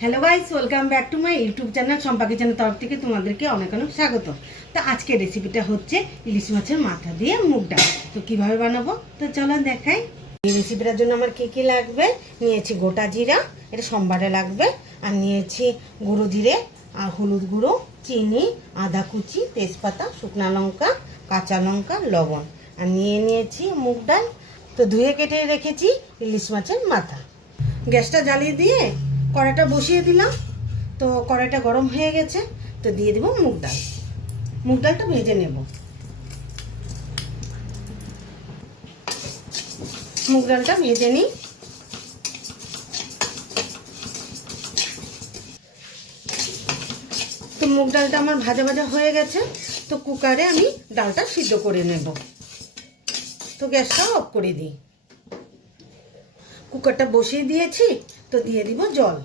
Hello guys, welcome back to my YouTube channel Shampa কিচেনের তরফ থেকে তোমাদেরকে অনেক অনেক স্বাগত। তো আজকের রেসিপিটা হচ্ছে ইলিশ মাছের মাথা দিয়ে মুগ ডাল। তো কীভাবে বানাবো তো চলো দেখাই। এই রেসিপিটার জন্য আমার কী কী লাগবে, নিয়েছি গোটা জিরা, এটা সোমবারে লাগবে, আর নিয়েছি গুঁড়ো জিরে আর হলুদ গুঁড়ো, চিনি, আদা কুচি, তেজপাতা, শুকনো লঙ্কা, কাঁচা লঙ্কা, লবণ, আর নিয়েছি মুগ ডাল। তো ধুয়ে কেটে রেখেছি ইলিশ মাছের মাথা। গ্যাসটা জ্বালিয়ে দিয়ে কড়াইটা বসিয়ে দিলাম। তো কড়াইটা গরম হয়ে গেছে, তো দিয়ে দিব মুগ ডাল। মুগ ডালটা ভেজে নেব। মুগ ডালটা ভেজে নিই। তো মুগ ডালটা আমার ভাজা ভাজা হয়ে গেছে। তো কুকারে আমি ডালটা সিদ্ধ করে নেব। তো গ্যাসটা অফ করে দিই। কুকারটা বসিয়ে দিয়েছি, তো দিয়ে দিব জল।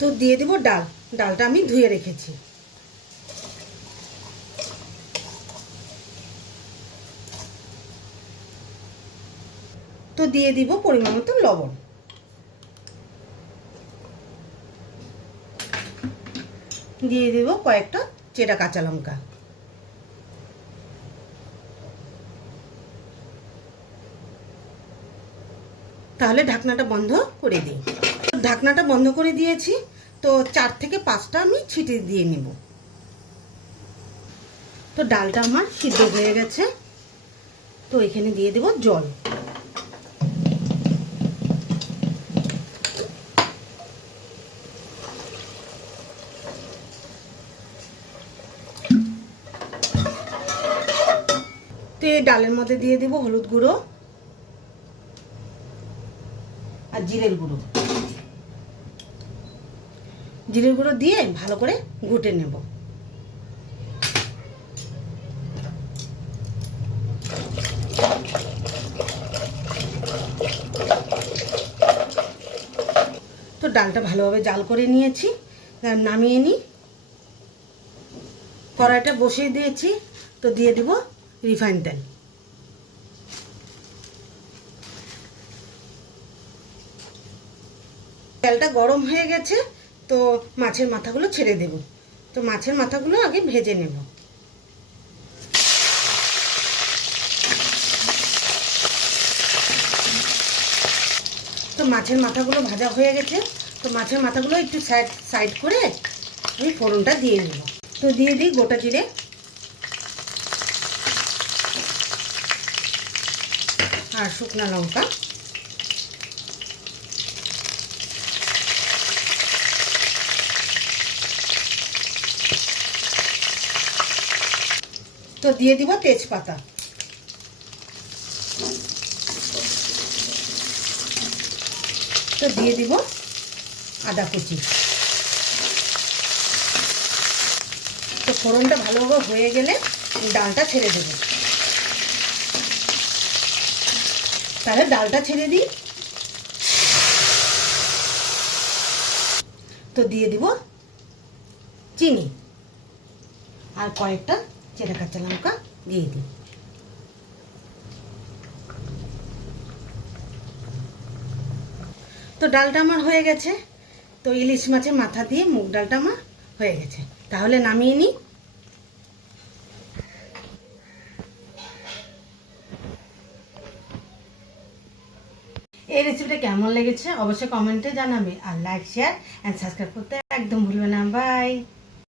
তো দিয়ে দেব ডাল। ডালটা আমি ধুয়ে রেখেছি। তো দিয়ে দিব পরিমাণ মতো লবণ। দিয়ে দেব কয়েকটা চেরা কাঁচা লঙ্কা। তাহলে ঢাকনাটা বন্ধ করে দিই। ঢাকনাটা বন্ধ করে দিয়েছি। তো 4 থেকে 5টা আমি ছিটিয়ে দিয়ে নেব। তো ডালটা আমার সিদ্ধ হয়ে গেছে। তো এখানে দিয়ে দেব জল। তো এই ডালের মধ্যে দিয়ে দেব হলুদ গুঁড়ো আর জিরের গুঁড়ো। জিরের গুঁড়ো দিয়ে ভালো করে ঘুটে নেব। তো ডালটা ভালোভাবে জাল করে নিয়েছি, নামিয়ে নিই। কড়াইটা বসিয়ে দিয়েছি। তো দিয়ে দেব রিফাইন তেল। তেলটা গরম হয়ে গেছে। তো মাছের মাথাগুলো ছেড়ে দেব। তো মাছের মাথাগুলো আগে ভেজে নেব। তো মাছের মাথাগুলো ভাজা হয়ে গেছে। তো মাছের মাথাগুলো একটু সাইড করে আমি ফোড়নটা দিয়ে দেব। তো দিয়ে দিই গোটা জিরে আর শুকনো লঙ্কা। তো দিয়ে দিব তেজপাতা। তো দিয়ে দিব আদা কুচি। তো ফোড়নটা ভালোভাবে হয়ে গেলে ডালটা ছেড়ে দেব। তাহলে ডালটা ছেড়ে দিই। তো দিয়ে দিব চিনি আর কয়েকটা চেরা কাঁচা লঙ্কা দিয়ে দিই। তো ডালটা আমার হয়ে গেছে। তো ইলিশ মাছের মাথা দিয়ে মুগ ডালটা আমার হয়ে গেছে। তাহলে নামিয়ে নিই। এই রেসিপিটা কেমন লেগেছে অবশ্যই কমেন্টে জানাবে, আর লাইক, শেয়ার অ্যান্ড সাবস্ক্রাইব করতে একদম ভুলবে না। বাই।